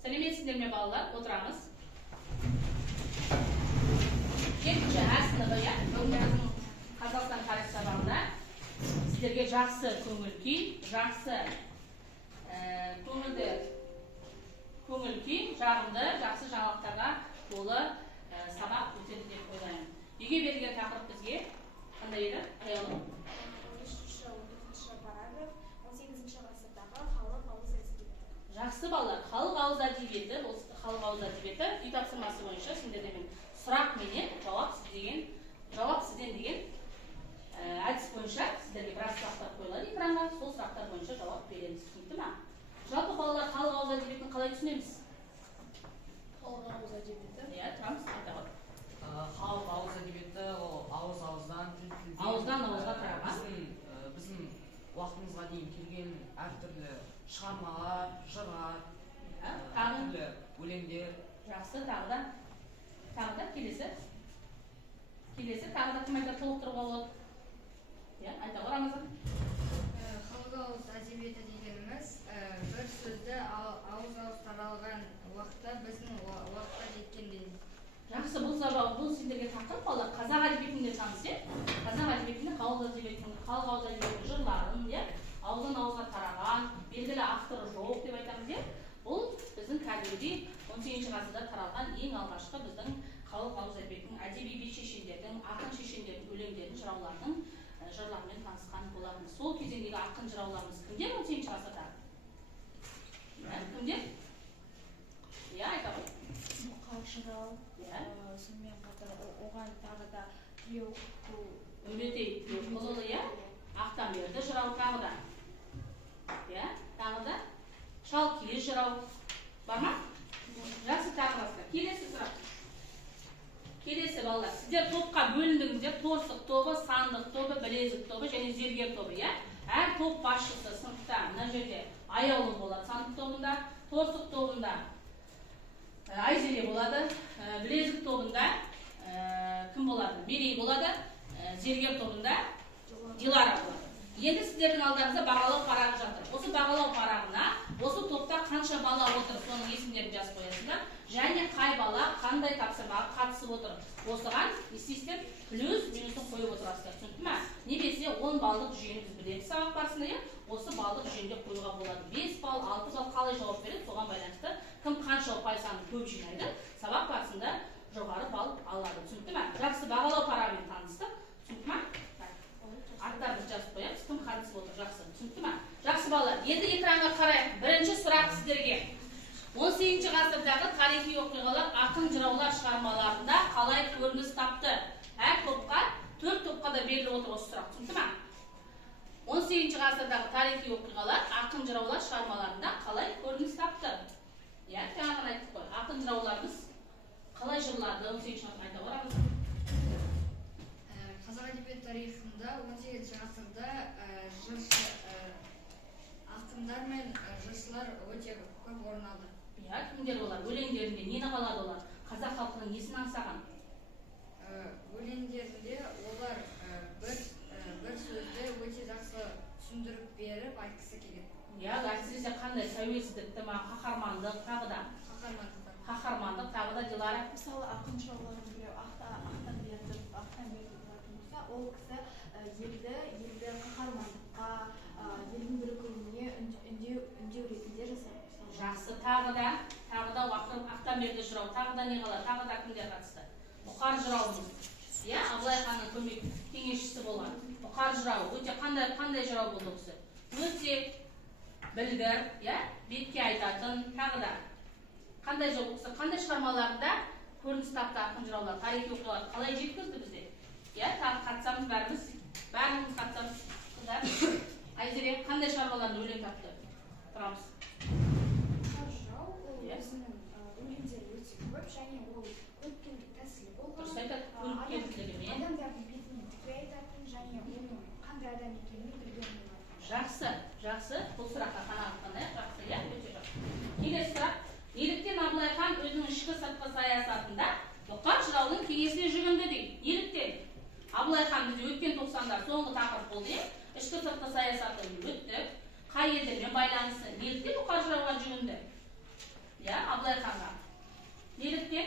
Сәлеметсіздер ме балалар? Отырамыз. Жетінші сыныбы, бүгінгі Қазақстан тарих сабағында сіздерге жақсы көңіл күй, жақсы жағымды, жақсы жаңалықтарға толы сабақ өтеді деп ойлаймын. Үйге берілген тақырып бізге қандай еді? Аяулым. 3-14 параграф 18 ғасырдағы халық ауыз әдебиеті. Жақсы балалар, халық ауыз әдебиеті, халық ауыз әдебиеті үй тапсырмасы бойынша сендерден сұрақ менен жауап сізден деген әдіс бойынша сіздерге біраз сұрақтар қойылады экранға, сол сұрақтар бойынша жауап береміз. Түсінікті ма? Жалпы балалар халық ауыз әдебиетін қалай түсінеміз? Халық ауыз әдебиеті. Иә, тұрамыз, айта ғой. Халық ауыз әдебиеті ол ауыздан ауызға тараған. Біздің уақытымызға дейін келген әртүрлі шығармалар, жырлар, әртүрлі өлеңдер. Жақсы, тағы да келесі тағы да кім айтар толықтыруға болады? Иә, айта ғой Рамазан. Халық ауыз әдебиеті дегеніміз бір сөзді ауыз таралған уақытта біздің уақытқа жеткендей. Жақсы, бұл сендерге тақырып балалар қазақ әдебиетінде таныс, қазақ әдебиетінде халық ауыз әдебиетінің жырларын, ауыздан ауызға тараған, белгілі авторы жоқ деп айтамыз. Бұл біздің кәдімгідей 18 ғасырда таралған ең алғашқы біздің халық ауыз әдебиетінің әдеби би шешендердің, ақын шешендердің өлеңдерін, жырлармен танысқан болатынбыз. Сол кезеңдегі ақын жырауларымыз кімдер 18 ғасырда? Кімдер? Иә, айта ғой. Мұқар жырау, сонымен қатар оған тағы да Үмбетей Тілеуқұлұлы, Ақтамберді жырау тағы да. Тағы да Шалкиіз жырау. Бар ма? Жақсы, тағы басқа. Келесі сұрақ. Келесі балалар. Сіздер топқа бөліндіңіздер. Торсық тобы, сандық тобы, білезік тобы және зергер тобы. Әр топ басшысы сыныпта мына жерде Аяулым болады сандық тобында, торсық тобында Айзере болады, білезік тобында кім болады? Мерей болады, зергер тобында Дилара болады. Енді сіздердің алдарыңызда бағалау парағы жатыр. Осы бағалау парағына, осы топта қанша бала отыр, соның есімдерін жазып қоясыздар. Және қай бала қандай тапсырмаға қатысып отыр. Осыған естейсіздер, плюс минусын қойып отырасыздар. Түсінікті ме? Немесе 10 балдық жүйені біз білеміз сабақ барысында, осы балдық жүйенде қоюға болады. 5 балл, 6 балл қалай жауап береді, соған байланысты кім қанша ұпай санын көп жинайды, сабақ барысында жоғары балл алады. Түсінікті ме? Жақсы, бағалау парағымен таныстық. Түсінікті ме? Аттарды жазып қоямыз, кім қатысып отыр, жақсы. Түсінікті ме? Жақсы балалар, енді экранға қарайық. Бірінші сұрақ сіздерге. 18 ғасырдағы тарихи оқиғалар ақын жыраулар шығармаларында қалай көрініс тапты? Әр топқа, 4 топқа да беріліп отыр осы сұрақ. Түсінікті ме? 18 ғасырдағы тарихи оқиғалар ақын жыраулар шығармаларында қалай көрініс тапты? Жаңағын айттық қой. Ақын жырауларымыз қалай жырларды 18 ғасырда айта барамыз? Қазақ әдебиет тарихында 18 ғасырда ақындар мен жыршылар өте көп орын алды. Кімдер олар? Өлеңдерінде нені қалады олар? Қазақ халқының несін аңсаған? Өлеңдерінде олар бір сөзді өте жақсы түсіндіріп беріп айтқысы келеді. Әсіресе қандай? Тәуелсіздікті ма, қаһармандық, тағы да? Қаһармандық, тағы да Дилара? Мысалы, ақын жыраулардың біреу Ақтамберді болатын болса, ол кісі елді қаһармандыққа, елдің бірігуіне үндеу ретінде жасады. Жақсы, тағы да Ақтамберді жырау, тағы да не қалады, тағы да кімдер қатысты? Бұқар жыраумыз. Абылай ханның көмек кеңесшісі болған. Бұқар жырау, өте қандай жырау болды кісі? Өте білгір, бетке айтатын, тағы да қандай шығармаларында көрініс тапты ақын жыраулар, тарихи оқиғалар қалай жеткізді бізде? Тағы қатысамыз бәріміз қатысамыз. Қыздар, Айзере қандай шығармаларында өлең тапты? Тұрамыз. Жырау, ол өзінің өлеңдері өте көп, және ол көріпкелдік тәсілі болған. Дұрыс айтады, көріпкелділігімен. Адамдардың бетіне тіке айтатын, және оның қандай адам екенін білген болады. Жақсы. Бұл сұраққа қанағат қандай? Жақсы, өте жақсы. Келесі сұрақ. Неліктен Абылай хан өзінің ішкі сыртқы саясатында Бұқар жыраудың кеңесіне жүгінді дейді? Неліктен? Абылай хан бізде өткен 90-да соңғы тақырып болды. Ішкі сыртқы саясатын өттік. Қай елдермен байланысы? Неліктен Бұқар жырауға жүгінді? иә, Абылай ханға. Неліктен?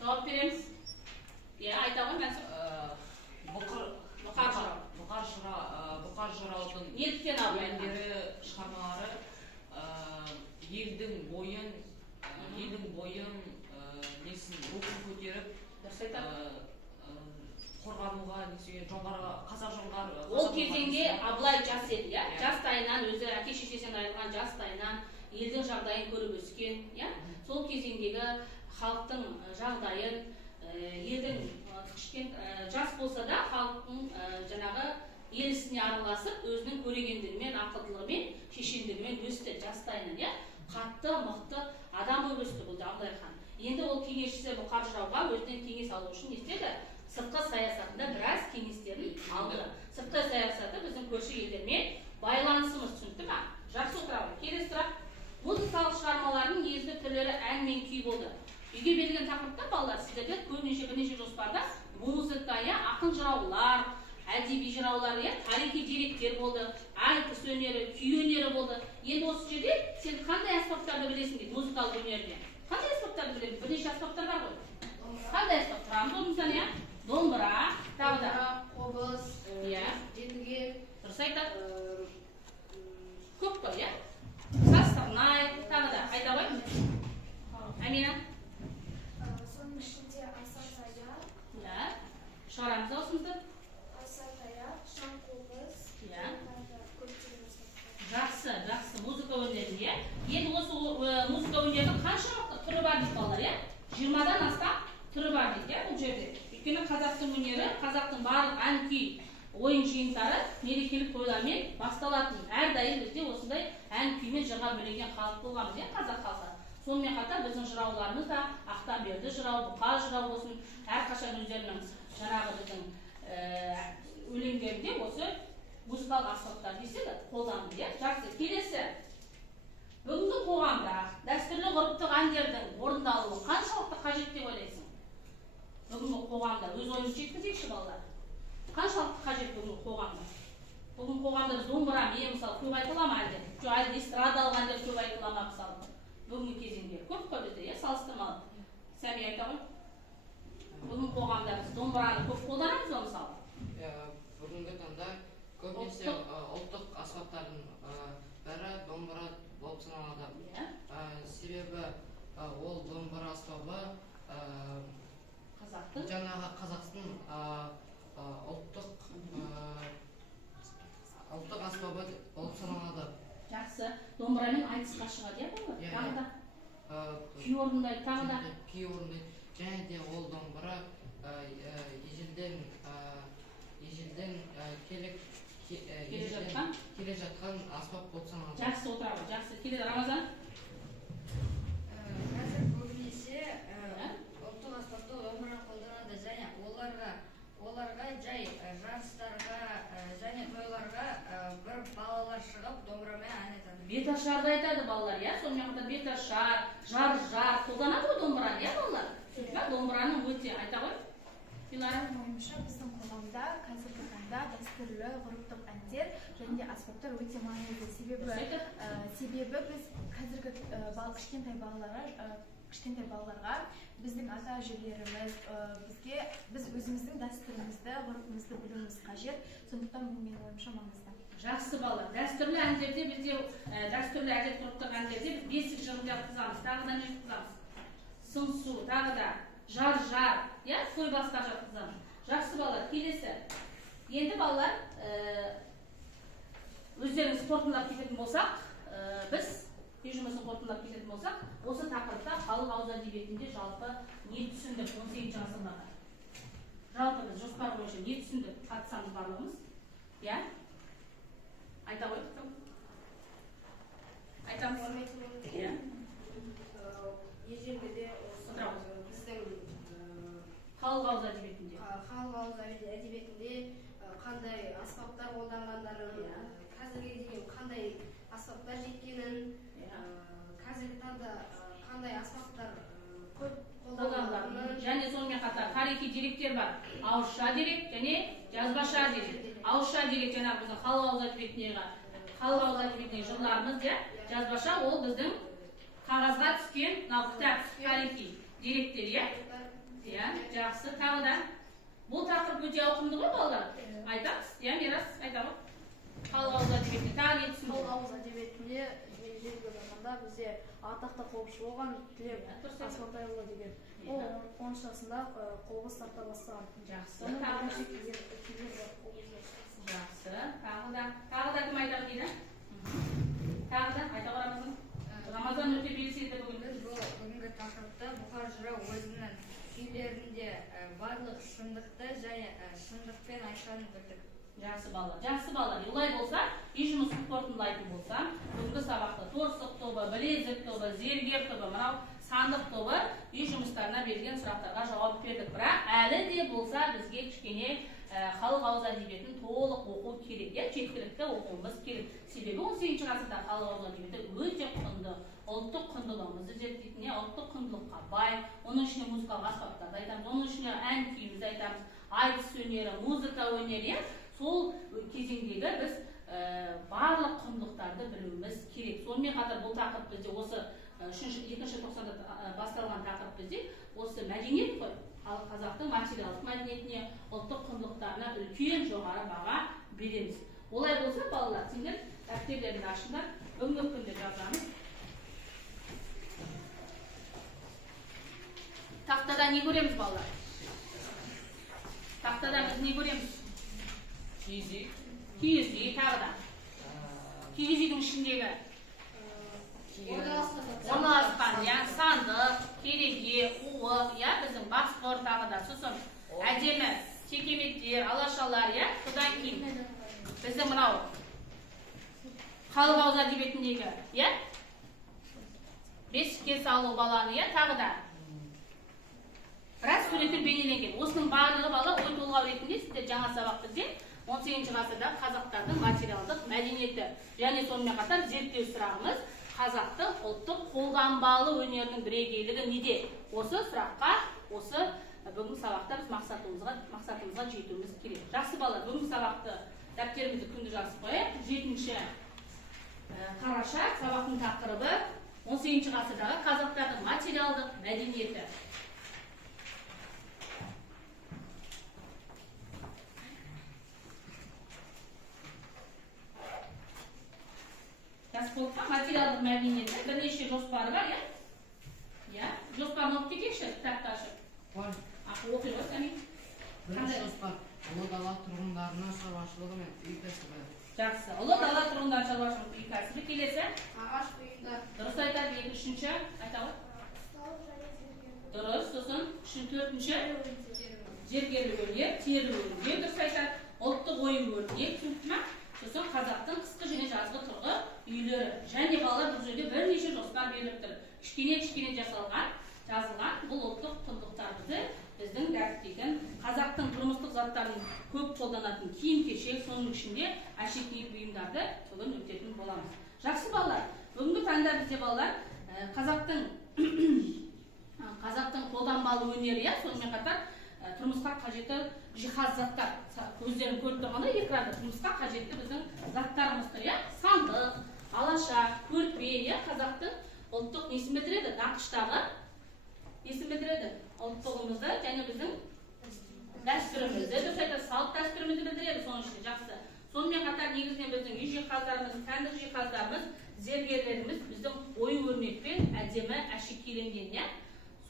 Жауап береміз. Иә, айта ғой мәнсіп. Бұқар жыраудың Неліктен Абылай хан? өлеңдері, шығармалары елдің бойын несін рухын көтеріп қорғануға, жоғары қазақ жоңғар. Ол кезеңде Абылай жас еді, иә? Жастайынан өзі әке шешесінен айырылған жастайынан елдің жағдайын көріп өскен, иә? Сол кезеңдегі халықтың жағдайын, елдің жас болса да халықтың жаңағы ел ісіне араласып, өзінің көрегендігімен, ақылдылығымен, шешендігімен өсті жастайынан, иә? Қатты, мықты адам болып өсті бұл Абылай хан. Енді ол кеңесшісі Бұқар жырауға өзінен кеңес алу үшін не істеді? Сыртқы саясатында біраз кеңестерін алды. Сыртқы саясаты біздің көрші елдермен байланысымыз, түсінікті ме? Жақсы отырады. Келесі сұрақ. Музыкалық шығармалардың негізгі түрлері ән мен күй болды. Үйге берілген тақырыпта балалар сіздерге бірнеше жоспарда музыка, ақын жыраулар, әдеби жыраулар, тарихи деректер болды, айтыс өнері, күй өнері болды. Енді осы жерде сен қандай аспаптарды білесің дейді музыкалық өнерде? Қандай аспаптарды білесің? Бірнеше аспаптар бар ғой. Қандай аспап? Тұрамыз орнымыздан, иә? Домбыра, тағы да қобыз, жетіге, дұрыс айтады. Көп қой, иә? Састырнай, тағы да айта ғой. Әмина? Соның ішінде асатая. Иә. Шығарамыз осымызды. Асатая, шаң қобыз. Иә. Жақсы, музыка өнері, иә? Енді осы музыка өнерінің қанша түрі бар дейді балалар, иә? 20-дан астам түрі бар дейді, бұл жерде. Өйткені қазақтың өнері, қазақтың барлық ән күй, ойын жиындары мерекелік тойлармен басталатын. Әрдайым бізде осындай ән күймен жырға бөленген халық болғанбыз, иә, қазақ халқы. Сонымен қатар біздің жырауларымыз да Ақтанберді жырау, Бұқар жырау болсын, әрқашан өздерінің жаңағы біздің өлеңдерінде осы музыкалық аспаптар деседі, қолданды, иә? Жақсы. Келесі. Бүгінгі қоғамда дәстүрлі ғұрыптық әндердің орындалуы қаншалықты қажет деп ойлайсың? Бүгінгі қоғамда өз ойымызды жеткізейікші балалар. Қаншалықты қажет бүгінгі қоғамда? Бүгінгі қоғамда біз домбыра, мысалы, көп айтыла ма әлде? Жоқ, әлде эстрадалық әндер көп айтыла ма, мысалы? Бүгінгі кезеңде көп қой бізде, иә, салыстырмалы. Сәби айта ғой. Бүгінгі қоғамда біз домбыраны көп қолданамыз ба, мысалы? Бүгінгі таңда көбінесе ұлттық аспаптардың бірі домбыра болып саналады. Себебі ол домбыра аспабы жаңағы қазақтың ұлттық аспабы болып саналады. Жақсы. Домбырамен айтысқа шығады, иә, балалар? Тағы да күй орындайды, тағы да күй орындайды. Және де ол домбыра ежелден келе жатқан аспап болып саналады. Жақсы отырады. Жақсы. Келеді Рамазан. Қазір көбінесе ұлттық аспапта домбыра қолданады және оларға жай жарыстарға және тойларға бір балалар шығып домбырамен ән айтады. Беташарды айтады балалар, иә? Сонымен қатар беташар, жар қолданады ғой домбыраны, иә, балалар? Домбыраның өте айта ғой. Менің ойымша біздің қоғамда қазіргі таңда дәстүрлі ғұрыптық әндер және де аспаптар өте маңызды. Себебі біз қазіргі кішкентай балаларға біздің ата әжелеріміз біз өзіміздің дәстүрімізді, ғұрпымызды білуіміз қажет. Сондықтан бұл менің ойымша маңызды. Жақсы балалар. Дәстүрлі әндерде бізде дәстүрлі әдет ғұрыптық әндерде біз бесік жырын жатқызамыз, тағы да не жатқызамыз? Сыңсу, тағы да жар, иә, той бастар жатқызамыз. Жақсы балалар. Келесі. Енді балалар өздеріңіз қорытындылап кететін болсақ, біз жұмысын қорытындылап кететін болсақ, осы тақырыпта халық ауыз әдебиетінде жалпы не түсіндік 18 ғасырға? Жалпы біз жоспар бойынша не түсіндік? Қатысамыз барлығымыз? Иә? Айта ғой. Айтамыз. Иә. Ежелгіде біздің халық ауыз әдебиетінде қандай аспаптар қолданғандарын, қазірге дейін қандай аспаптар жеткенін, қазіргі таңда қандай аспаптар көп қолданылатынын, және сонымен қатар тарихи деректер бар. Ауызша дерек және жазбаша дерек. Ауызша дерек жаңағы біздің халық ауыз әдебиетіндегі жырларымыз, жазбаша ол біздің қағазға түскен мынау кітап тарихи деректер, иә? Иә, жақсы. Тағы да бұл тақырып өте ауқымды ғой, балалар? Айтамыз, иә, Мирас, айтамыз. Халық ауыз әдебиетінде тағы не түсіндіңіз? Халық ауыз әдебиетінде ежелгі заманда бізде атақты қолбасшы болған Тілеп Асмантайұлы деген. Ол 10 жасында қолбас тарта бастаған. Жақсы. Жақсы. Тағы да кім айтады дейді? Тағы да айта қарамызың. Рамазан өте белсенді бүгін. Біз бүгінгі тақырыпта бұқар жырау өзінің күйлерінде барлық шындықты және шындықпен айтқанын білдік. Жақсы балалар. Жақсы балалар. Олай болса, үй жұмысын қорытындылайтын болсам, бүгінгі сабақта торсық тобы, білезік тобы, зергер тобы, мынау сандық тобы үй жұмыстарына берген сұрақтарға жауап бердік. Бірақ әлі де болса бізге кішкене халық ауыз әдебиетін толық оқу керек. Жеткілікті оқуымыз керек. Себебі 18 ғасырда халық ауыз әдебиеті өте құнды, ұлттық құндылығымызды зерттейтін, ұлттық құндылыққа бай. Оның ішіне музыкалық аспаптарды айтамыз, оның ішіне ән күйімізді айтамыз, айтыс өнері, музыка өнері. Сол кезеңдегі біз барлық құндылықтарды білуіміз керек. Сонымен қатар бұл тақырып бізде осы 2-ші тоқсанда басталған тақырып бізде осы мәдениет қой. Қазақтың материалдық мәдениетіне, ұлттық құндылықтарына үлкен жоғары баға береміз. Олай болса, балалар, сендер дәптерлеріңді ашыңдар, бүгінгі күнде жазамыз. Тақтада не көреміз, балалар? Тақтада біз не көреміз? Киіз үй. Киіз үй, тағы да. Киіз үйдің ішіндегі орналасқан, сандық, кереге, уы, біздің басқұр тағы да. Сосын әдемі текеметтер, алашалар, содан кейін біздің мынау халық ауыз әдебиетіндегі, бесікке салу баланы, тағы да. Біраз суреттер бейнеленген. Осының барлығы бала ой толғау ретінде сіздер жаңа сабақ бізде 18 ғасырда қазақтардың материалдық мәдениеті және сонымен қатар зерттеу сұрағымыз қазақтың ұлттық қолданбалы өнерінің бірегейлігі неде? Осы сұраққа, осы бүгінгі сабақта біз мақсатымызға жетуіміз керек. Жақсы балалар, бүгінгі сабақты дәптерімізді күнді жазып қояйық. 7-ші қараша сабақтың тақырыбы 18 ғасырдағы қазақтардың материалдық мәдениеті. Жасполтқа материалдық мәдениеті бірнеше жоспары бар, Жоспарын оқып кетейікші, кітапты ашып. Оқи ғой, Сәми. Бірінші жоспар ұлы дала тұрғындарының шаруашылығы мен үй кәсібі. Жақсы. Ұлы дала тұрғындарының шаруашылығы үй кәсібі. Келесі? Ағаш бұйымдар. Дұрыс айтады. Үшінші айтады. Дұрыс. Сосын 4-ші зергерлік өнер, тері өнер. Дұрыс айтады. Ұлттық ою өрнек, түсінікті ме? Сосын қазақтың қысқы және жазғы тұрғы үйлері. Және балалар бұл жерде бірнеше жоспар беріліп тұр. Кішкене жазылған бұл ұлттық құндылықтарымызды біздің дәріптейтін қазақтың тұрмыстық заттарын көп қолданатын киім-кешек, соның ішінде әшекейлік бұйымдарды бүгін өтетін боламыз. Жақсы балалар, бүгінгі таңда бізде балалар қазақтың қолданбалы өнері, сонымен қатар тұрмысқа қажетті жиһаз заттар, көздерін көріп тұрғанда экранда тұрмысқа қажетті біздің заттарымыз тұр, сандық, алаша, көрпе, қазақтың ұлттық несін білдіреді? Нақыштағы несін білдіреді? Ұлттығымызды және біздің дәстүрімізді, салт дәстүрімізді білдіреді соның ішінде. Жақсы. Сонымен қатар негізінен біздің үй жиһаздарымыз, сәндік жиһаздарымыз, зергерлеріміз біздің ою өрнекпен әдемі әшекейленген.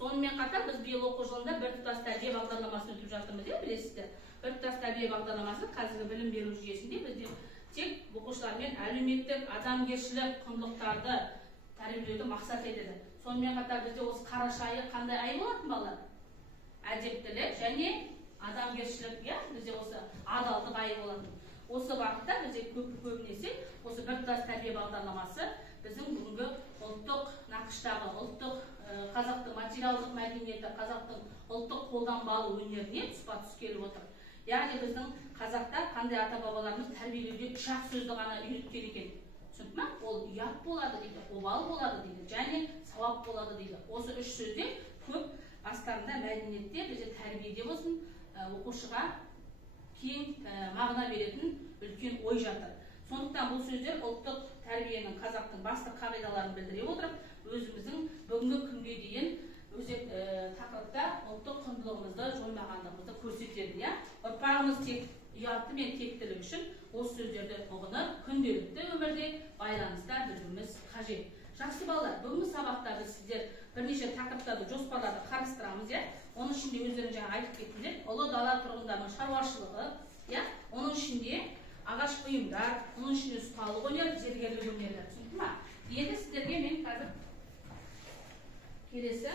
Сонымен қатар біз биыл оқу жылында біртұтас тәрбие бағдарламасын өтіп жатырмыз, білесіздер. Біртұтас тәрбие бағдарламасы қазіргі білім беру жүйесінде бізде тек оқушылармен әлеуметтік, адамгершілік құндылықтарды тәрбиелеуді мақсат етеді. Сонымен қатар бізде осы қараша айы қандай ай болатын балалар? Әдептілік және адамгершілік, бізде осы адалдық айы болатын. Осы бағытта бізде көбінесе осы біртұтас тәрбие бағдарламасы біздің бүгінгі ұлттық нақыштағы, ұлттық қазақтың материалдық мәдениеті, қазақтың ұлттық қолданбалы өнеріне тұспа-тұс келіп отыр. Яғни біздің қазақтар қандай ата-бабаларымыз тәрбиелеуде 3 сөзді ғана үйреткен екен. Түсініп ме? Ол ұят болады дейді, обал болады дейді, және сауап болады дейді. Осы 3 сөзде көп астарында мәдениетте, бізде тәрбиеде болсын, оқушыға кең мағына беретін үлкен ой жатыр. Сондықтан бұл сөздер ұлттық тәрбиенің қазақтың басты қағидаларын білдіре отырып, өзіміздің бүгінгі күнге дейін өзек тақырыпта ұлттық құндылығымызды жоймағандығымызды көрсетеді. Ұрпағымыз тек ұяты мен тектілік үшін осы сөздерді ұғынып, күнделікті өмірде байланыста білуіміз қажет. Жақсы балалар, бүгінгі сабақта біз сіздер бірнеше тақырыптарды жоспарларды қарастырамыз. Оның ішінде өздерің жаңа айтып кеттіңдер, ұлы дала тұрғындарының шаруашылығы, оның ішінде ағаш бұйымдар, оның ішінде ұсталық өнер, зергерлік өнерлер. Түсінді ма? Енді сіздерге мен қазір келесі.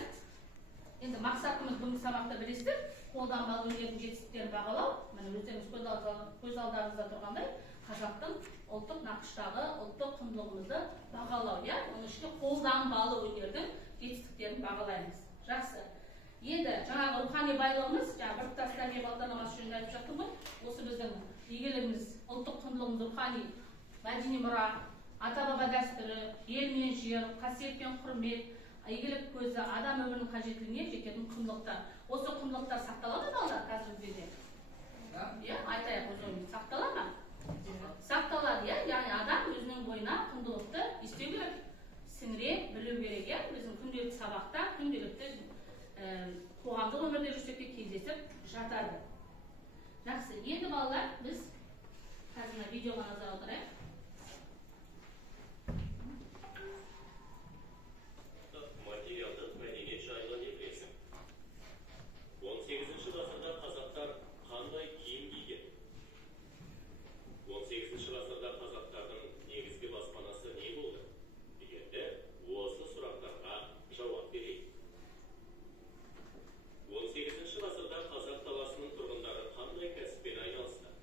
Енді мақсатымыз бүгінгі сабақта білесіздер, қолданбалы өнердің жетістіктерін бағалау. Міне өздеріңіз көз алдарыңызда тұрғандай, қазақтың ұлттық нақыштағы ұлттық құндылығымызды бағалау. Оның ішінде қолданбалы өнердің жетістіктерін бағалаймыз. Жақсы. Енді жаңағы рухани байлығымыз, біртұтас тәрбие бағдарламасы жөнінде айтып жаттым ғой. Осы біздің игілігіміз, ұлттық құндылығымыз рухани мәдени мұра, ата-баба дәстүрі, ел мен жер, қасиет пен құрмет, игілік көзі, адам өмірінің қажеттілігіне жететін құндылықтар. Осы құндылықтар сақталады балалар қазіргі кезде? Айтайық өз ойымыз. Сақталады ма? Сақталады, яғни адам өзінің бойына құндылықты естеу керек, сіңіре білу керек. Біздің күнделікті сабақта, күнделікті қоғамдық өмірде жүрсек те кездесіп жатады. Жақсы, енді балалар біз қазір видеоға назар аударайық. Материалдық мәдениет жайлы не білесің? 18-ші ғасырда қазақтар қандай киім киген? 18-ші ғасырда қазақтардың негізгі баспанасы не болды? Дегенде осы сұрақтарға жауап берейік. 18-ші ғасырда қазақ даласының тұрғындары қандай кәсіппен айналысты?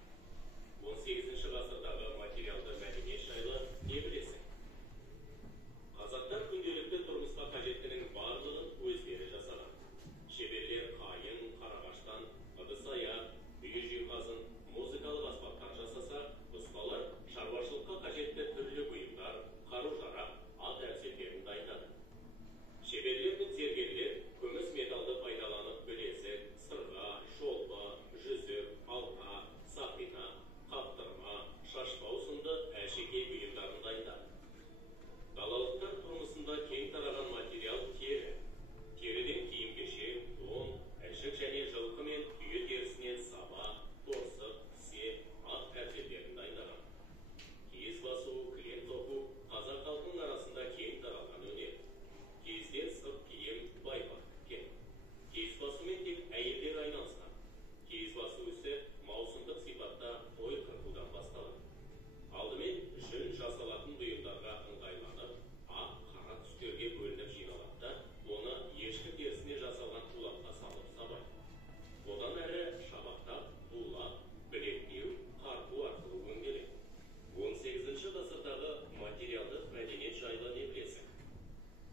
18-ші ғасырдағы материалды мәдениет жайлы не білесің? Қазақтар күнделікті тұрмысқа қажеттінің барлығын өздері жасаған. Шеберлер қайын, қарағаштан, ыдыс-аяқ, үй жиһазын, музыкалық аспаптар жасаса, ұсталар шаруашылыққа қажетті түрлі бұйымдар, қару-жарақ, ат әрсектерін дайындады. Шеберлер мен зергерлер күміс металды пайдаланып білезік, сырға, шолпы, жүзік, алқа, сақина, қаптырма, шашбау сынды әшекей бұйымдарын дайындады. Далалықтар тұрмысында кең тараған материал тері. Теріден киім-кешек, тон, әшік және жылқы мен түйе терісінен саба, торсық, тісе, ат әрсектерін дайындаған. Киіз басу, кілем тоқу қазақ халқының арасында кең таралған өнер. Киізден сырт киім байпақ тіккен. Киіз басумен тек әйелдер айналысқан. Киіз басу ісі маусымдық сипатта той қырқудан басталады. Алдымен жүн жасалатын бұйымдарға ыңғайланып, ақ, қара түстерге бөлініп жиналады да, оны ешкі терісіне жасалған тулапқа салып сабайды. Одан әрі шабақтап, тулап, білектеу, қарпу арқылы өңделеді. 18-ші ғасырдағы материалдық мәдениет жайлы не білесің?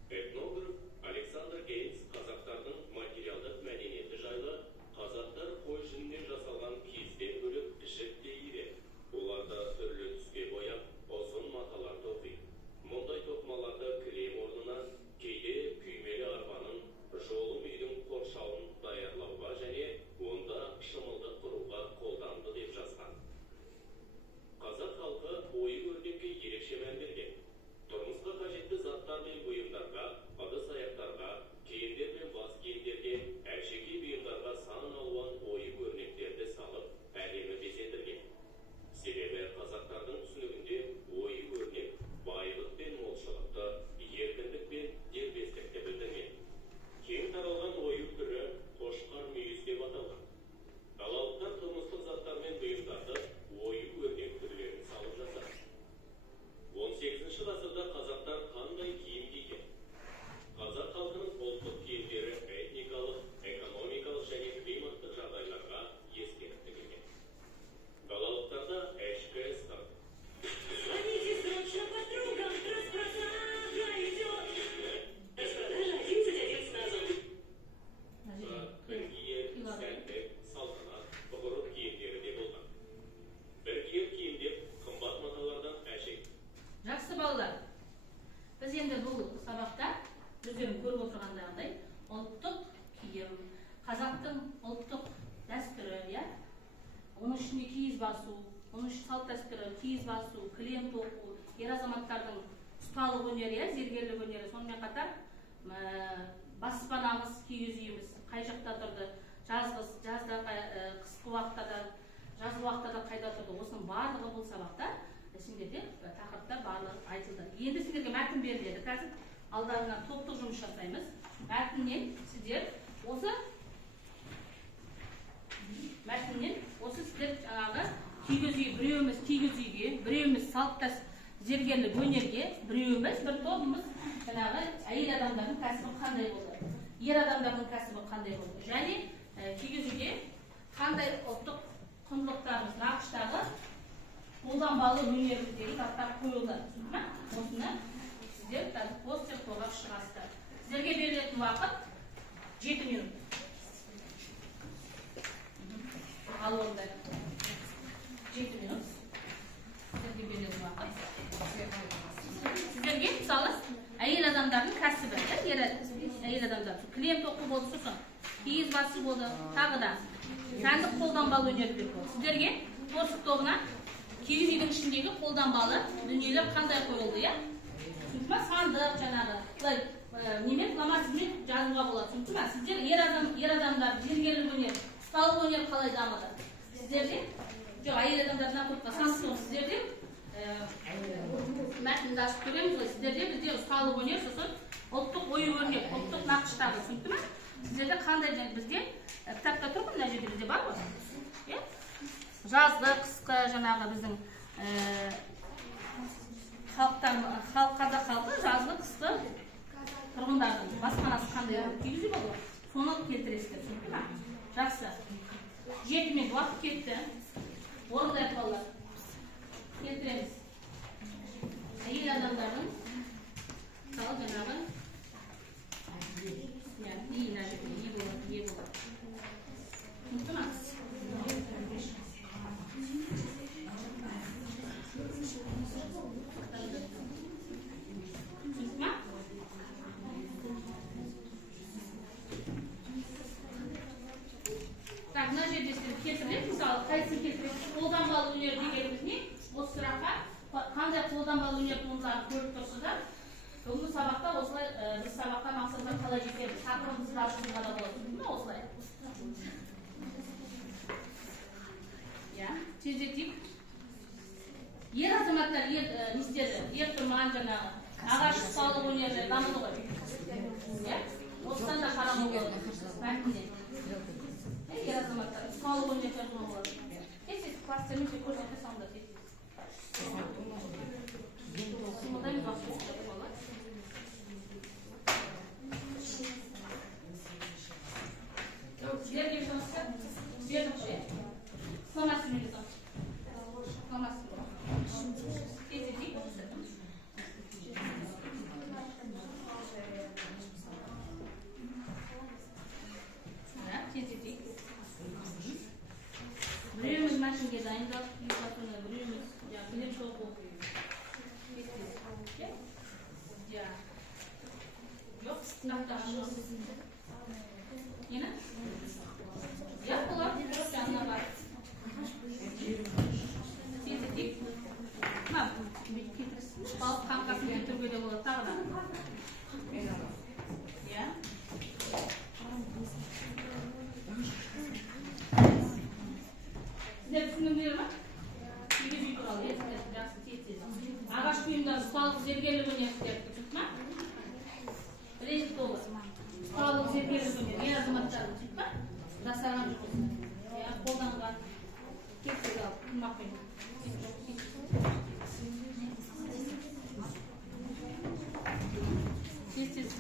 Этнограф Александр Гейнс қазақтардың материалдық мәдениеті жайлы қазақтар қой жүнінен жасалған киізден бөлек ішік те киеді. Оларды түрлі түске бояп, ұзын маталар тоқиды. Мұндай тоқымаларды кілем орнына кейде күймелі арбаның, жолым үйдің қоршауын даярлауға және онда шымылдық құруға қолданды деп жазған. Қазақ халқы ою-өрнекке ерекше мән берген. Тұрмысқа қажетті заттар мен бұйымдарға, ыдыс-аяқтарға, киімдер мен бас киімдерге, әшекей бұйымдарға сан алуан ою-өрнектерді салып, әлемі безендірген. Себебі қазақтардың түсінігінде ою-өрнек байлық пен молшылықты, еркіндік пен дербестікті білдірген. Кең таралған ою түрі қошқар мүйіз деп аталған. Далалықтар тұрмыстық заттар мен бұйымдарды ою-өрнек түрлерін салып жасады. 18-ші ғасырда қазақтар қандай киім киген? Қазақ халқының ұлттық киімдері этникалық, экономикалық және климаттық жағдайларға ескеріп тігілген. Далалықтарда әшкі ыстық. Звоните срочно подругам, распродажа идет. Распродажа 11 сразу. Біркиер, сәндік, салтанат, ғұрып киімдері де болған. Біркиер киімдер қымбат маталардан әшек. Жақсы балалар, ұсталық өнері, зергерлік өнері, сонымен қатар баспанамыз, киіз үйіміз қай жақта тұрды, жазда, қысқы уақытта да, жазғы уақытта да қайда тұрды, осының барлығы бұл сабақта сендерде тақырыптар барлығы айтылды. Енді сендерге мәтін беріледі. Қазір алдарынан топтық жұмыс жасаймыз. Мәтіннен сіздер осы сіздер жаңағы киіз үй, біреуіміз киіз үйге, біреуіміз салт зергерлік өнерге, біреуіміз бір тобымыз жаңағы әйел адамдардың кәсібі қандай болды, ер адамдардың кәсібі қандай болды, және киіз үйге қандай ұлттық құндылықтарымыз, нақыштағы қолданбалы өнеріміздегі заттар қойылды. Осыны сіздер постер қорғап шығасыздар. Сіздерге берілетін уақыт 7 минут. Ал онда 7 минут. Сіздерге берілетін уақыт. Сіздерге мысалы әйел адамдардың кәсібі, әйел адамдар кілем тоқу болды, сосын киіз басы болды, тағы да сәндік қолданбалы өнерлер болды. Сіздерге торсық тобына киіз үйдің ішіндегі қолданбалы дүниелер қандай қойылды, иә? Түсінді ма? Сандық жаңағы немен фломастермен жазуға болады. Түсінді ма? Сіздер ер адамдар зергерлік өнер, ұсталық өнер қалай дамыды? Сіздерде жоқ, әйел адамдардан көпқа сандық, сіздерде мәтінді ашып көреміз ғой. Сіздерде бізде ұсталық өнер, сосын ұлттық ою-өрнек, ұлттық нақыштағы, түсінді ма? Сіздерде қандай бізде кітапта тұр ғой, мына жерде бізде бар ғой. Жазды, қысқы жаңағы біздің қазақ халқы жазды, қысқы тұрғындардың баспанасы қандай киіз үй болды, соны келтіресіздер, түсінді ма? Жақсы. 7 минут уақыт кетті. Орындайық балалар. Келтіреміз. Әйел адамдардың мысалы жаңағы үй болады. Түсінді ма? Мына жерде сіздер келтіріледі, мысалы қайсысын келтіреді? Қолданбалы өнер дегеніміз не? Осы сұраққа қандай қолданбалы өнер туындыларын көріп тұрсыздар? Бүгінгі сабақта осылай біз сабаққа мақсатқа қалай жетеміз? Тақырыбымызды ашуға да болады. Түсінді ме осылай? Иә, тездетейік. Ер азаматтар не істеді? Ер тұрман жаңағы ағаш ұсталық өнері дамыды ғой. Иә? Осыдан да қарамау болады. Мәтінден. Ер азаматтар ұсталық өнерлер болады. Тез кластермен көрсете салында тез. Сымылдаймыз уақытта болады. Сіздерге жұмысты бердік қой. Фломастермен жасау. Фломастер. Тездетейік. Біреуіміз машинге дайындалып, біреуіміз кілем тоқу. Жоқ, тақтаған жоқ. Нені? Иә, олар жоқ жанына бар. Тездетейік. Балық қаңқасын кетіруге де болады, тағы да. Иә. Сіздер түсіндіңдер ма? Киіз үй туралы, жақсы тез-тез. Ағаш бұйымдар ұсталық зергерлік өнер істерді, түсінді ма? Білесіз толы. Ұсталық зергерлік өнер, ер азаматтарын, түсінді ма? Жасаған жұмыс. Қолданған. Кесіп алып, құмақпен. Тез-тез.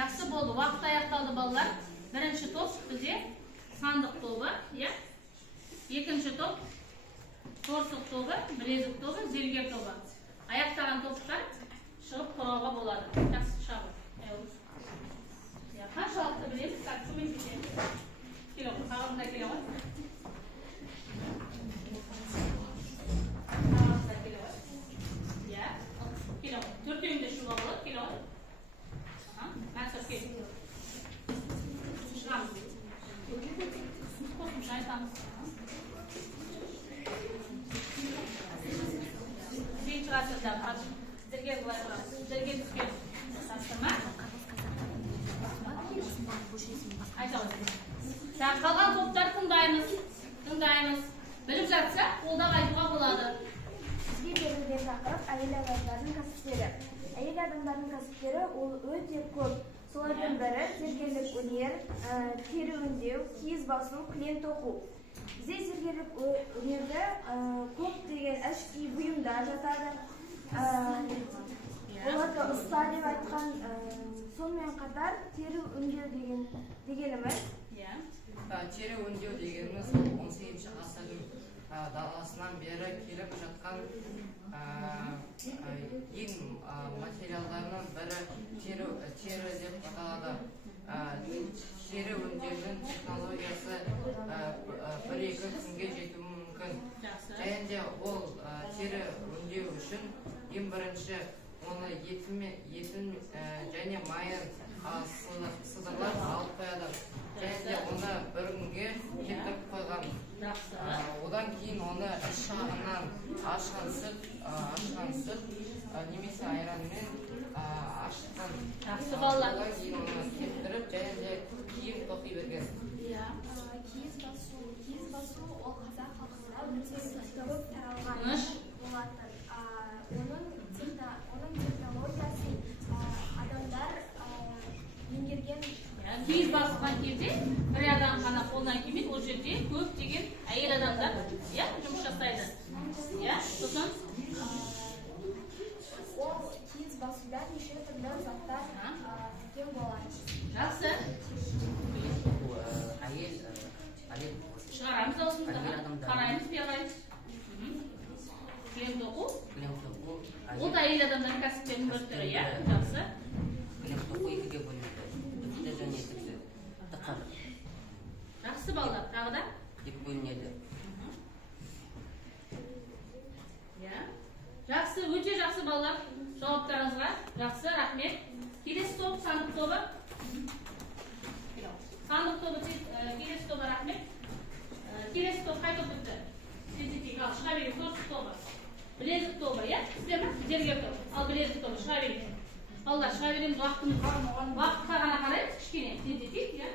Жақсы болды. Уақыт аяқталды балалар. Бірінші топ бізде сандық тобы, иә? Екінші топ торсық тобы, білезік тобы, зергер тобы. Аяқтаған топтар шығып құрауға болады. Жақсы шабы. Қаншалықты білесіз? Так, шумен кетеміз. Келе ғой, қағымда келе ғой. Қағымда келе ғой. Иә, келе ғой. Төртеуінде шуға болады, келе ғой. Мәсір кел. Шығамыз. Қосымша айтамыз. Сен шығасыздар. Сіздерге бұлай қырасыз. Сіздерге түскен тастырма. Айтамыз. Қалған топтар тыңдаймыз. Біліп жатса, қолдап айтуға болады. Бізге берілген тақырып әйел адамдардың кәсіптері. Әйел адамдардың кәсіптері ол өте көп. Солардың бірі зергерлік өнер, тері өңдеу, киіз басу, кілем тоқу. Бізде зергерлік өнерде көптеген әшекей бұйымдар жатады. Оларды ұста деп айтқан, сонымен қатар тері өңдеу дегеніміз. Тері өңдеу дегеніміз 18 ғасырдың даласынан бері келіп жатқан ең материалдарының бірі тері деп аталады. Тері өңдеудің технологиясы 1-2 күнге жетуі мүмкін. Және де ол тері өңдеу үшін ең бірінші оны етін және майын сыдырлап алып қояды. Және де оны бір күнге кетіп қойған. Одан кейін оны шағынан ашқан сүт немесе айранмен ашқан. Одан кейін оны кептіріп және де киім тоқи берген. Киіз басу ол қазақ халқында өте көп таралған болатын. Оның технологиясын адамдар меңгерген. Киіз басылған кезде бір адам ғана қолдан келмейді, ол жерде көп деген әйел адамдар жұмыс жасайды. Сосын ол киіз басуда неше түрлі заттар үлкен болады. Жақсы. Шығарамыз аузымыздан, қараймыз беғай. Кілем тоқу. Ол да әйел адамдардың кәсіптерінің бір түрі, жақсы. Кілем тоқу екіге бөлінеді. Үтті және тікті. Тықыр. Жақсы балдар, тағы да? Екі бөлінеді. Жақсы, өте жақсы балдар. Жауаптарыңызға. Жақсы, рахмет. Келесі топ, сандық тобы. Сандық тобы Келесі тобы рахмет. Келесі топ қай топ бітті? Синтетик, ал шыға берейік, торсық тобы. Білезік тобы, иә? Сіздер ме? Зергер тобы. Ал білезік тобы шыға берейік. Балалар шыға береміз, уақытқа ғана қараймыз, кішкене. Синтетик, иә?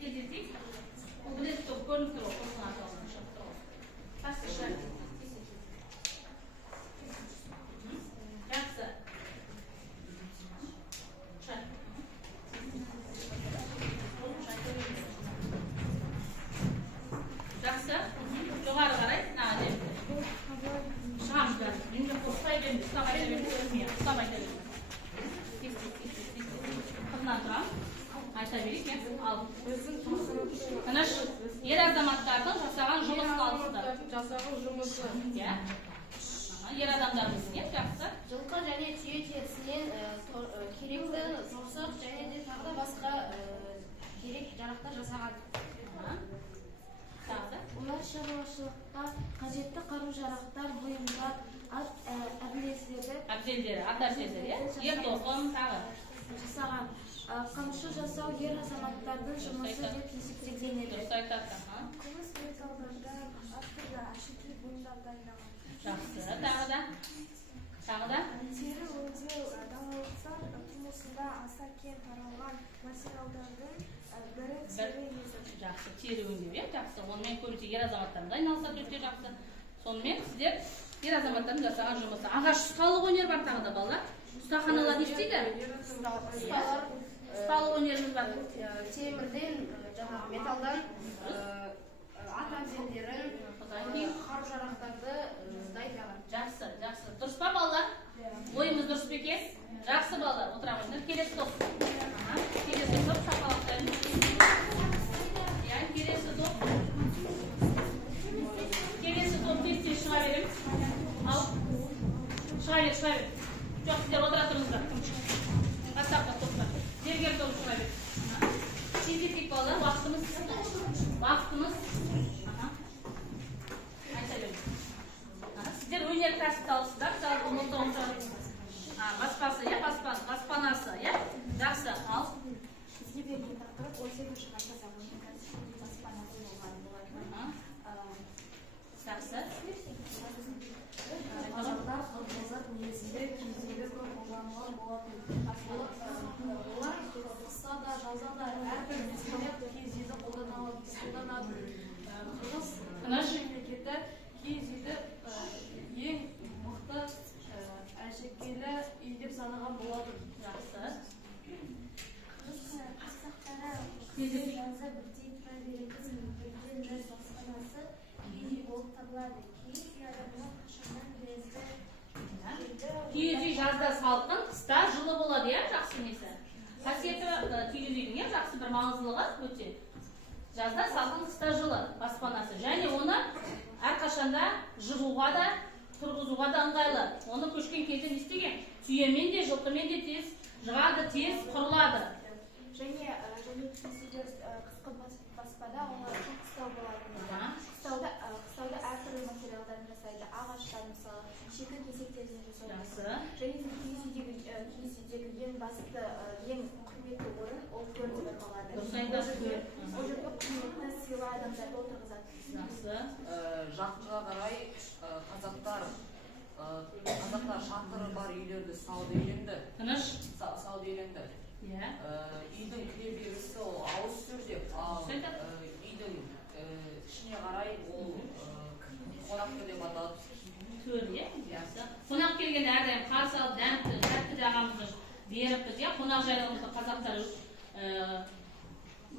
Синтетик. Ол білезік тобы көрініп тұр, қосылған аталған. Қасы шыға берейік. Жақсы. Жақсы. Жоғары қарай. Шығамыз бәрі. Енді қоспай беріңіз. Ұстап айта беріңіз. Ұстап айта беріңіз. Қызынан тұрам. Айта берейік. Ал. Тыныш. Ер азаматтардың жасаған жұмысын алысыздар. Жасаған жұмысы. Иә. Ер адамдарымыз, не? Жақсы. Жылқы және түйе терісінен керекті торсық және де тағы да басқа керек жарақтар жасаған. Олар шаруашылыққа қажетті қару-жарақтар, бұйымдар, әбзелдері, ат-әбзелдері, ер-тоқым тағы жасаған. Қамшы жасау ер азаматтардың жұмысы деп есептелінеді. Дұрыс айтасың. Күміс металдардан әртүрлі әшекей бұйымдар дайындаған. Жақсы. Тағы да? Тері өңдеу далалықтар тұрмысында аса кең таралған материалдардың бірі тері езі. Жақсы. Тері өңдеу, жақсы. Онымен көбінесе ер азаматтарымыз айналысады, өте жақсы. Сонымен сіздер ер азаматтардың жасаған жұмысы. Ағаш ұсталық өнер бар тағы да балалар. Ұстаханалар не істейді? Ұсталық өнеріміз бар. Темірден, металдан ат әбзелдерін, қару-жарақтарды дайындаған. Жақсы. Дұрыс па балалар? Ойымыз дұрыс па екен? Жақсы балалар, отырамыз. Келесі топ. Келесі топ шапалақтаймыз. Келесі топ. Келесі топ тез шыға береміз. Ал. Шыға бер. Жоқ, сіздер отыра тұрыңыздар. Бастапқы топтар. Зергер тобы шыға бер. Синтетик балалар, уақытымыз. Айта беріңіз. Сіздер өнер кәсіпті алысыздар. Баспасы, баспанасы, жақсы. Ал. Сізге берген тақырып 18 ғасыр заманында баспанасы болған болатын. Жақсы. Қазақтар қалыптасар негізінде кездегі көп қолданылған болатын. Олар қыста да, жазда да әрбір мезгілде киіз үйді қолданады. Қырғыз мемлекеті киіз үйді ең мықты әшекейлі үй деп санаған болады. Жақсы. Қазақтары күзде жазда бірдей тұра беретін бірден бір баспанасы киіз үй болып табылады. Киіз үй адамның қашаннан берді. Киіз үй жазда салқын, қыста жылы болады, жақсы несі. Қасиеті киіз үйдің жақсы бір маңыздылығы өте. Жазда салқын, қыста жылы баспанасы. Және оны әрқашанда жығуға да, тұрғызуға да ыңғайлы. Оны көшкен кезде не істеген? Түйемен де, жылқымен де тез жығады, тез құрылады. Және сіздер қысқы баспада олардың қыстау болады. Қыстауда әртүрлі материалдарын жасайды. Ағаштан мысалы, шекі кесектерден жасайды. Және киіз үйдегі ең басты, ең құрметті орын ол төр деп аталады. Ол жерде құрметті сыйлы адамдарды отырғызады. Жақынға қарай қазақтар шатыры бар үйлерді салды үйленді. Тыныш. Салды үйленді. Үйдің кіреберісі ол ауыз төр деп, ал үйдің ішіне қарай ол қонақ деп аталады. Төр, қонақ келгенде әрдайым қарсы алып, дәмді жағамызды беріппіз, қонақ жайлығымызды қазақтар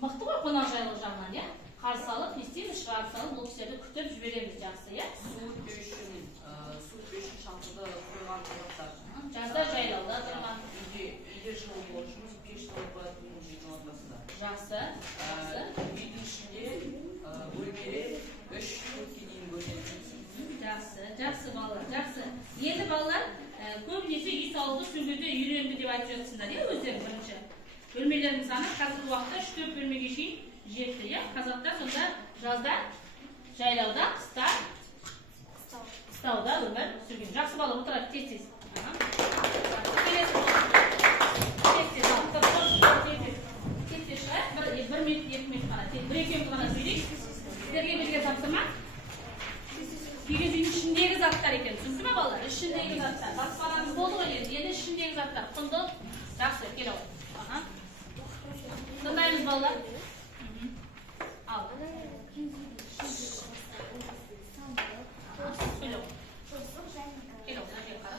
мықты ғой қонақ жайлығы жағынан, қарсы алып, не істейміз, шығарып салып, ол кісілерді күтіп жібереміз, жақсы, Суыт бешін шатырды қойған қазақтар. Жазда жайлауда тұрған. Үйде жылы бол үшін пеш толып қоятын үйдің ортасында. Жақсы. Үйдің ішінде бөлмелер 3-4-ке дейін бөлінеді. Жақсы балалар, жақсы. Енді балалар көбінесе үй салуды сөздерде үйренді деп айтып жатсыңдар, өздерің бірінші. Бөлмелердің саны қазіргі уақытта 3-4 бөлмеге шейін жетті, қазақтар сонда жазда жайлауда, қыстауда өмір сүрген. Жақсы балалар, отырады, тез-тез. Келесі минут, 2 минут қана. Тек бір екеуіміз ғана сөйлейік. Сіздерге берген тапсырма. Киіз үйдің ішіндегі заттар екен. Түсінді ме балалар? Ішіндегі заттар. Баспанамыз болды ғой енді. Енді ішіндегі заттар. Құнды. Жақсы, келе ғой. Тыңдаймыз балалар. Ал. Сөйле ғой. Келе ғой, мына жерге қара.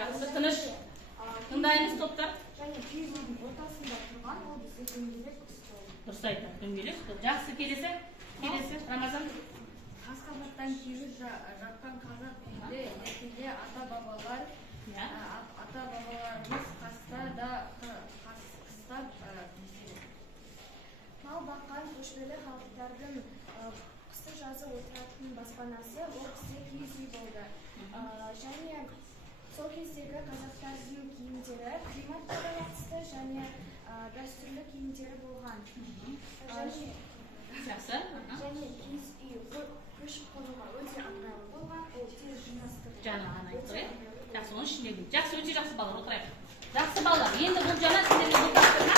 Жақсы, тыныш. Тыңдаймыз топтар. Дұрыс айтады, дөңгелек. Жақсы, келесі. Рамазан. Тас қабаттан киіз жатқан қазақ үйінде ертеде ата-бабаларымыз қыста да қыстап Мал баққан көшпелі халықтардың қысы жазы отыратын баспанасы ол кісі киіз үй болды. Және сол кездегі қазақтардың киімдері климатқа байланысты және дәстүрлі киімдері болған. Жақсы. Және киіз үй көшіп қонуға өте ыңғайлы болған, ол тез жинастырылған. Жаңа ғана айтты ғой. Жақсы, оның ішіндегі. Жақсы, өте жақсы балалар, отырайық. Жақсы балалар, енді бұл жаңа сіздерге бұл тапсырма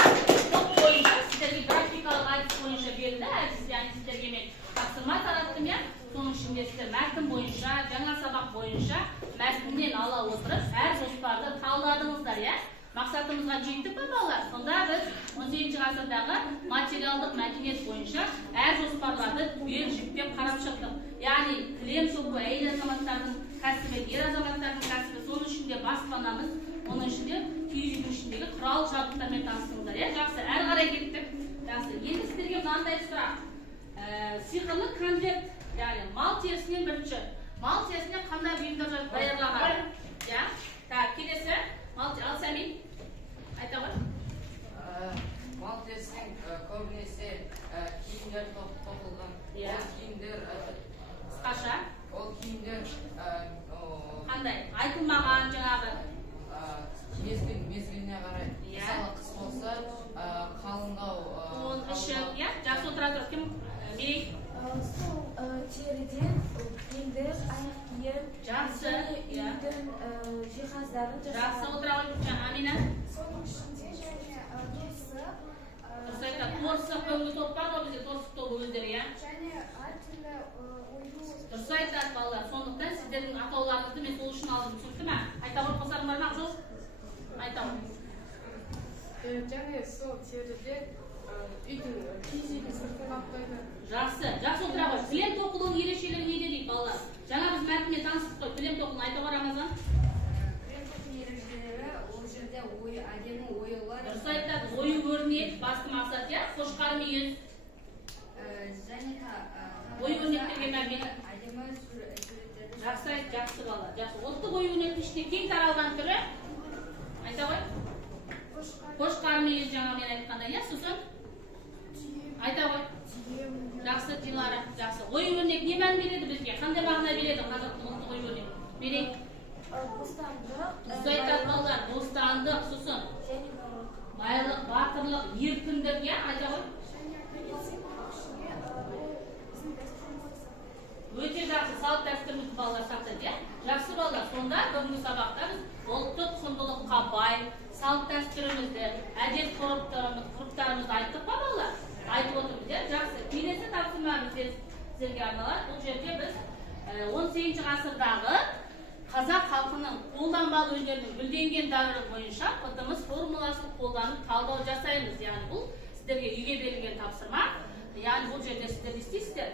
топ бойынша, сіздерге практикалық әдіс бойынша берілді. Яғни сіздерге мен тапсырма тараттым, я. Соның ішінде сіздер мәтін бойынша, жаңа сабақ бойынша мәтіннен ала отырып, әр жоспарды талдадыңыздар, я. Мақсатымызға жеттік пе балалар? Сонда біз 18 ғасырдағы материалдық мәдениет бойынша әр жоспарларды түгел жіктеп қарап шықтық. Яғни кілем тоқу әйел азаматтардың кәсібі, ер азаматтардың кәсібі, соның ішінде баспанамыз, оның ішінде киіз үйдің ішіндегі құрал жабдықтармен таныстыңыздар. Жақсы, әрі қарай кеттік. Жақсы, енді сіздерге мынандай сұрақ. Сиқырлы конверт, яғни мал терісінен бірінші. Мал терісінен қандай бұйымдар даярлаған? Так, келесі. Ал Сәмин, айта ғой. Мал терісінен көбінесе киімдер тоқылған. Ол киімдер қысқаша. Ол киімдер қандай? Айтылмаған жаңағы. Мезгіліне қарай. Мысалы қыс болса қалыңдау. Он ішік, жақсы отыра тұр. Кім? Мерей? Сол теріден белдік, аяқ киім, жақсы, үйдің жиһаздарын жақсы отыра ғой. Амина? Соның ішінде және торсық. Дұрыс айтады. Торсық бүгінгі топ бар ғой бізде, торсық тобы өздері, я? Және әртүрлі ою. Дұрыс айтады балалар. Сондықтан сіздердің атауларыңызды мен сол үшін алдым. Түсінікті ме? Айта ғой, қосарың бар ма? Жоқ? Айта ғой. Және сол теріден үйдің киіз үйдің сыртын қаптайды. Жақсы отыра ғой. Кілем тоқылуының ерекшелігі неде дейді балалар? Жаңа біз мәтінмен таныстық қой. Кілем тоқылуын айта ғой, Рамазан. Кілем тоқылуының ерекшелігі ол жерде әдемі оюлар. Дұрыс айтады. Ою өрнек басты мақсат, я? Қошқар мүйіз. Және ою өрнектерге мәлімет. әдемі суреттерді. Жақсы айт, жақсы балалар. Жақсы. Ұлттық ою өрнектің ішінде кең таралған түрі. Айта ғой. Қошқар мүйіз жаңа мен айтқанда, я? Сосын айта ғой. Жақсы, Дилара. Жақсы. Ою өрнек не мән береді бізге? Қандай мағына береді қазақтың ұлттық ою өрнек? Берейік. Бостандық. Сіз айтады балалар, бостандық, сосын. Байлық, батырлық, еркіндік, я? Айта ғой. Өте жақсы, салт дәстүрімізді балалар сақтайды, я? Жақсы балалар. Сонда бүгінгі сабақта біз ұлттық құндылыққа бай, салт дәстүрімізді, әдет ғұрыптарымызды айттық па балалар? Айтып отырмыз, я? Жақсы. Келесі тапсырма сіздерге арналады. Бұл жерде біз 18 ғасырдағы қазақ халқының қолданбалы өнерінің гүлденген дәуірі бойынша ұтымыз формуласын қолданып талдау жасаймыз. Яғни бұл сіздерге үйге берілген тапсырма. Яғни бұл жерде сіздер істейсіздер.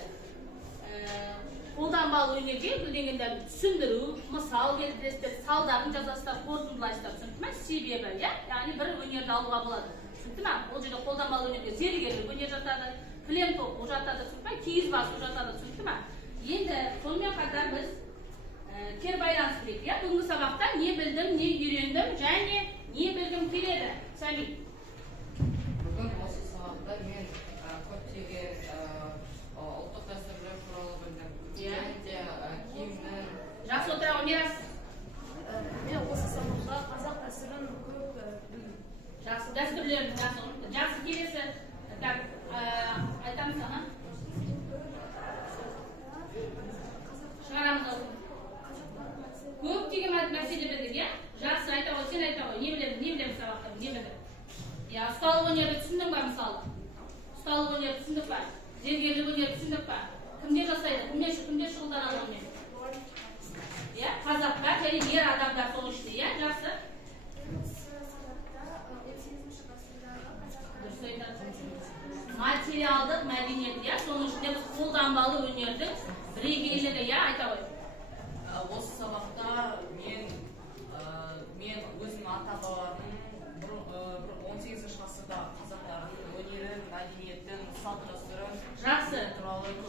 Қолданбалы өнерге гүлденгендерді түсіндіру, мысал келтіресіздер, салдарын жазасыздар, қорытындылайсыздар. Түсінікті ме? Себебі, яғни бір өнерді алуға болады. Түсінікті ме? Ол жерде қолданбалы өнерге зергерлік өнер жатады, кілем тоқу жатады, түсінікті ме? Киіз басу жатады, түсінікті ме? Енді сонымен қатар біз кері байланыс керек, я? Бүгінгі сабақта не білдім, не үйрендім және не білгім келеді? Сәмин. Бүгін осы сабақта мен көптеген ұлттық дәстүрлер туралы білдім. Және киімнің... Жақсы отыра ғой, Мирас. Мен осы сабақта қазақ дәстүрін көп білдім. Жақсы, дәстүрлерін жақсы келесі. Айтамыз саған. Шығарамыз және ер адамдар соның ішінде, иә, жақсы. Материалдық мәдениет, иә, соның ішінде біз қолданбалы өнердің бірегейлігі, иә, айта ғой. Осы сабақта мен өзім ата-бабамның 18 ғасырда қазақтардың өнерін, мәдениетін, салт-дәстүрін Жақсы,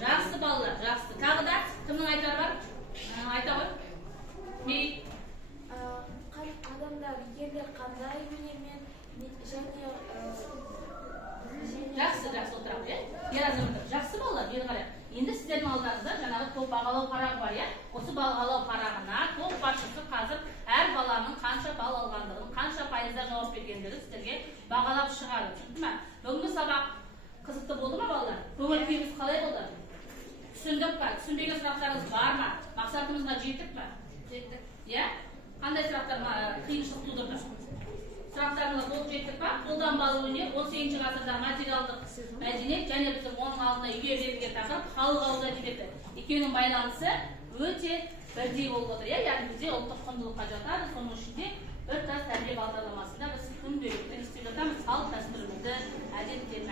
жақсы балалар, жақсы. Тағы да кімнің айтары бар? Айта ғой. Адамдар, ерлер қандай өнермен және Жақсы отырамыз, иә? Ер азаматтар, жақсы балалар, бері қарай. Енді сіздердің алдарыңызда жаңағы топ бағалау парағы бар, иә? Осы бағалау парағына топ басшысы қазір әр баланың қанша балл алғандығын, қанша пайызда жауап бергендігін сіздерге бағалап шығады. Түсінді ме? Бүгінгі сабақ қызықты болды ма балалар? Көңіл-күйіңіз қалай болды? Түсіндік па? Түсінбеген сұрақтарыңыз бар ма? Мақсатымызға жеттік пе? Жеттік. Иә? Қандай сұрақтар қиыншылық тудырды? Сұрақтарыңызға толық жеттік па? Қолданбалы өнер 18 ғасырдағы материалдық мәдениет және біздің оның алдына үйге берілген тақырып халық ауылда жетеді. Екеуінің байланысы өте бірдей болып отыр. Яғни бізде ұлттық құндылыққа жатады. Соның ішінде бір тас тәрбие бағдарламасында біз күнделікті істеп жатамыз салт дәстүрімізді, әдеттерімізді